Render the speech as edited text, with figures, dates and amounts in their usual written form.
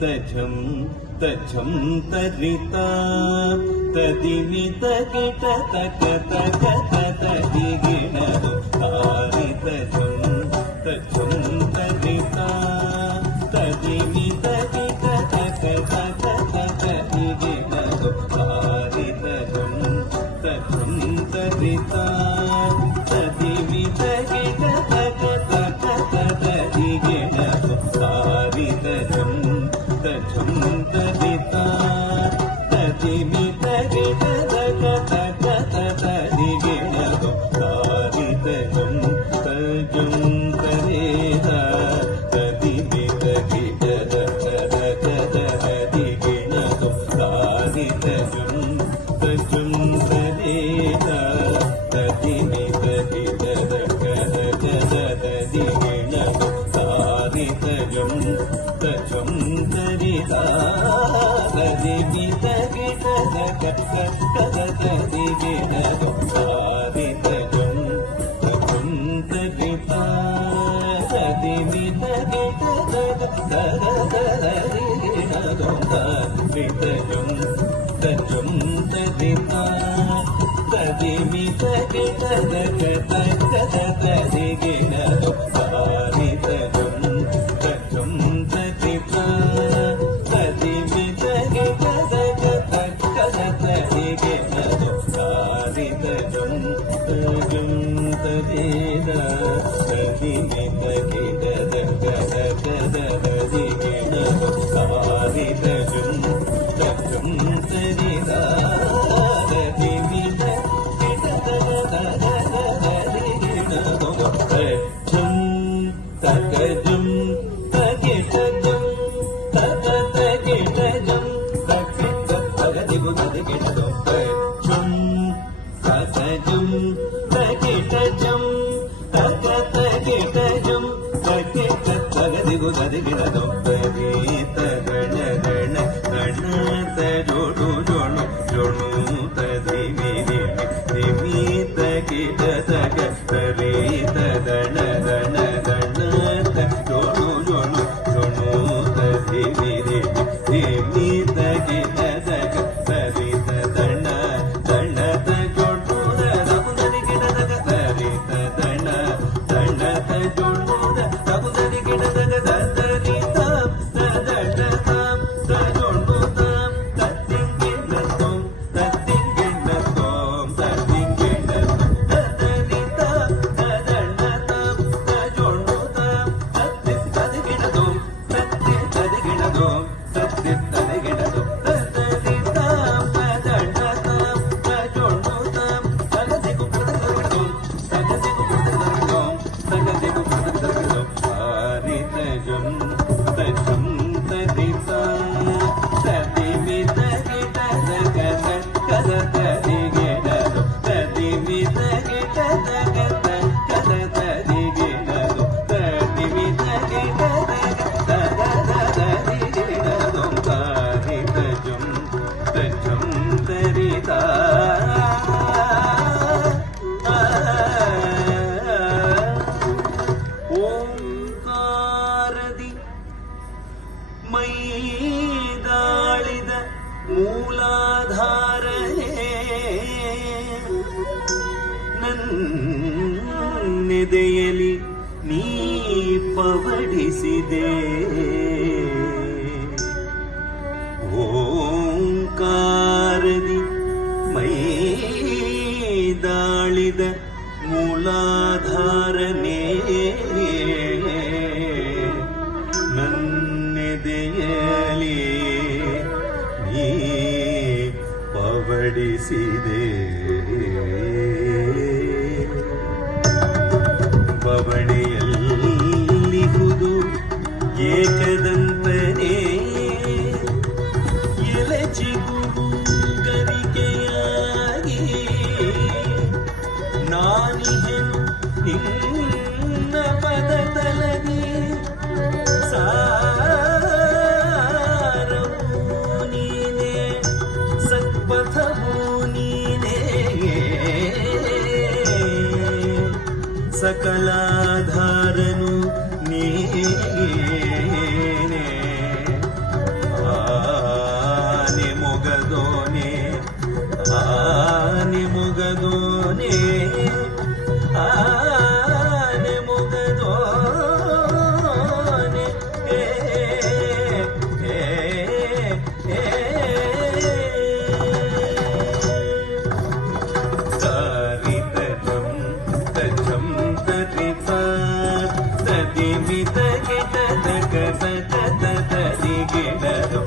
तजं तजं तरिता तदिमित kit तक तक तदिगिणदु तारि तजं तजं तरिता तदिमित kit तक तक तदिगिणदु तारि तजं तजं तरिता तदिमित किट तक तक तदिगिणदु तारि तजं तजं तरिता तदिमित किट तक तक तदिगिणदु तारि तजं तजं तरिता तदिमित किट तक तक तदिगिणदु तारि तजं तजं तरिता तदिमित किट तक तक तदिगिणदु तारि तजं तजं तरिता तदिमित किट तक तक तदिगिणदु तारि तजं तजं तरिता तदिमित किट तक तक तदिगिणदु तारि तजं तजं तरिता तदिमित किट तक तक तदिगिणदु तारि तजं तजं तरिता तदिमित किट तक तक तदिगिणदु तारि तजं तजं तरिता तदिमित किट तक तक तदिगिणदु तारि तजं तजं तरिता तदिमित किट तक तक तदिगिणदु तजं तजं तगिटजं तत तगिटजं तगिट तगदिगु तगिटजं तजं तजं तगिटजं तत तगिटजं तगिट तगदिगु तगिटजं तगिट गण गण गण तजोडु जोणु जोणु तदिमिनि दिमित किट तक तरित गण गण गण तजोडु जोणु जोणु तदिमिनि दिमित किट तक तरित गण गण तजोडु तगुदनि किट तक तरित गण गण तजोडु तगुदनि किट तक तरित तदडतां तजोडु तां तद्दिंगिणतों तद्दिंगिणतों तद्दिंगिणतों तदरिता तदडतां तजोडु तां तद्दिंगिणतों तद्दिंगिणतों तद्दिंगिणतों तदरिता तदडतां तजोडु तां तगदिगु तगदिगु तगदिगु तगदिगु तगदिगु तारि तजं तजं तरिता तदिमित किट तक तक तदिगिणदु तदिमित किट तक तक तदिगिणदु तदिमित किट तक तक तदिगिणदु तारि तजं तजं तरिता ಓಂಕಾರದಿ ಮೈದಾಳಿದ ಮೂಲಾಧಾರನೇ ನನ್ನೆದೆಯಲಿ ನೀ ಪವಡಿಸಿದೆ ಓಂಕಾರದಿ ಮೈದಾಳಿದ ಮೂಲಾಧಾರನೇ ನನ್ನೆದೆಯಲಿ ನೀ ಪವಡಿಸಿದೆ ಬಡಿಸಿದೆ ಬವಣೆಯಲ್ಲಿಹುದು ಏಕದಂತನೇ ಎಲೆ ಚಿಗುರು ಗರಿಕೆಯಾಗಿ ನಾನಿಹೆನು ನಿನ್ನ ಪದತಲದಿ ಸಾರವೂ ನೀನೇ ಸತ್ಪಥವೂ ನೀನೇ ಸಕಲಾಧಾರನು ನೀನೇ ಆನೆ ಮೊಗದೋನೆ ಆನೆ ಮೊಗದೋನೆ ಆನೆ ಮೊಗದೋನೆ ಸಾರಿತಂ ತಂ ತರಿತ ತದಿಮಿತ ಗಿಡದ ಕದ ಕದ ತದಿ ಗಿಡದು